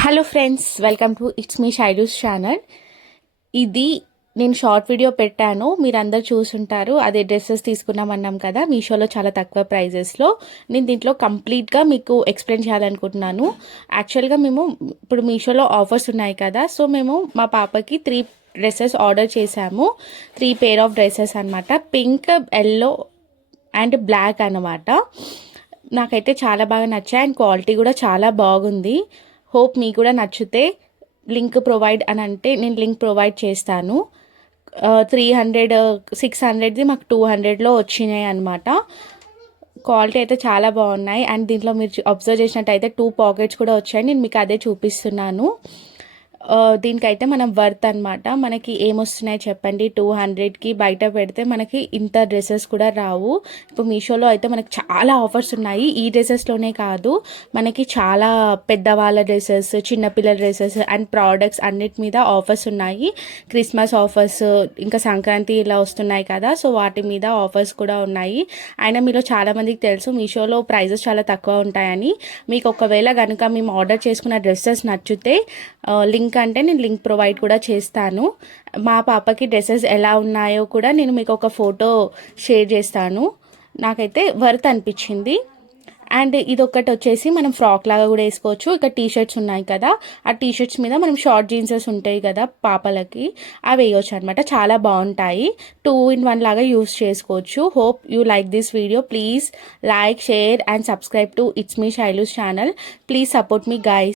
Hello friends, welcome to it's me Shailu's channel. ఇది నేను short video పెట్టాను, మీరందరూ చూసుంటారు. అదే డ్రెస్సెస్ తీసుకున్నామన్నాం కదా మీషోలో చాలా తక్కువ ప్రైజెస్లో. నేను దీంట్లో కంప్లీట్గా మీకు ఎక్స్ప్లెయిన్ చేయాలనుకుంటున్నాను. యాక్చువల్గా మేము ఇప్పుడు మీషోలో ఆఫర్స్ ఉన్నాయి కదా, సో మేము మా పాపకి 3 డ్రెస్సెస్ ఆర్డర్ చేశాము. 3 పేర్ ఆఫ్ డ్రెస్సెస్ అనమాట. పింక్, ఎల్లో అండ్ బ్లాక్ అనమాట. నాకైతే చాలా బాగా నచ్చాయి అండ్ క్వాలిటీ కూడా చాలా బాగుంది. హోప్ మీకు కూడా నచ్చితే లింక్ ప్రొవైడ్ అని అంటే నేను లింక్ ప్రొవైడ్ చేస్తాను. 300 600ది మాకు 200లో వచ్చినాయి అనమాట. క్వాలిటీ అయితే చాలా బాగున్నాయి అండ్ దీంట్లో మీరు అబ్జర్వ్ చేసినట్టయితే 2 పాకెట్స్ కూడా వచ్చాయి. నేను మీకు అదే చూపిస్తున్నాను. దీనికైతే మనం వర్త్ అనమాట. మనకి ఏమొస్తున్నాయి చెప్పండి, 200కి బయట పెడితే మనకి ఇంత డ్రెస్సెస్ కూడా రావు. ఇప్పుడు మీషోలో అయితే మనకి చాలా ఆఫర్స్ ఉన్నాయి. ఈ డ్రెస్సెస్లోనే కాదు, మనకి చాలా పెద్దవాళ్ళ డ్రెస్సెస్, చిన్నపిల్లల డ్రెస్సెస్ అండ్ ప్రోడక్ట్స్ అన్నిటి మీద ఆఫర్స్ ఉన్నాయి. క్రిస్మస్ ఆఫర్స్, ఇంకా సంక్రాంతి ఇలా వస్తున్నాయి కదా, సో వాటి మీద ఆఫర్స్ కూడా ఉన్నాయి. అయినా మీలో చాలామందికి తెలుసు మీషోలో ప్రైజెస్ చాలా తక్కువ ఉంటాయని. మీకు ఒకవేళ కనుక మేము ఆర్డర్ చేసుకున్న డ్రెస్సెస్ నచ్చితే లింక్ అంటే నేను లింక్ ప్రొవైడ్ కూడా చేస్తాను. మా పాపకి డ్రెస్సెస్ ఎలా ఉన్నాయో కూడా నేను మీకు ఒక ఫోటో షేర్ చేస్తాను. నాకైతే వర్త్ అనిపించింది. అండ్ ఇదొక్కటి వచ్చేసి మనం ఫ్రాక్ లాగా కూడా వేసుకోవచ్చు. ఇక టీషర్ట్స్ ఉన్నాయి కదా, ఆ టీషర్ట్స్ మీద మనం షార్ట్ జీన్సెస్ ఉంటాయి కదా పాపలకి, అవి వేయవచ్చు అనమాట. చాలా బాగుంటాయి. 2 in 1 లాగా యూస్ చేసుకోవచ్చు. Hope you like this video. Please like, share and subscribe to it's me Shailu's channel. Please support me guys.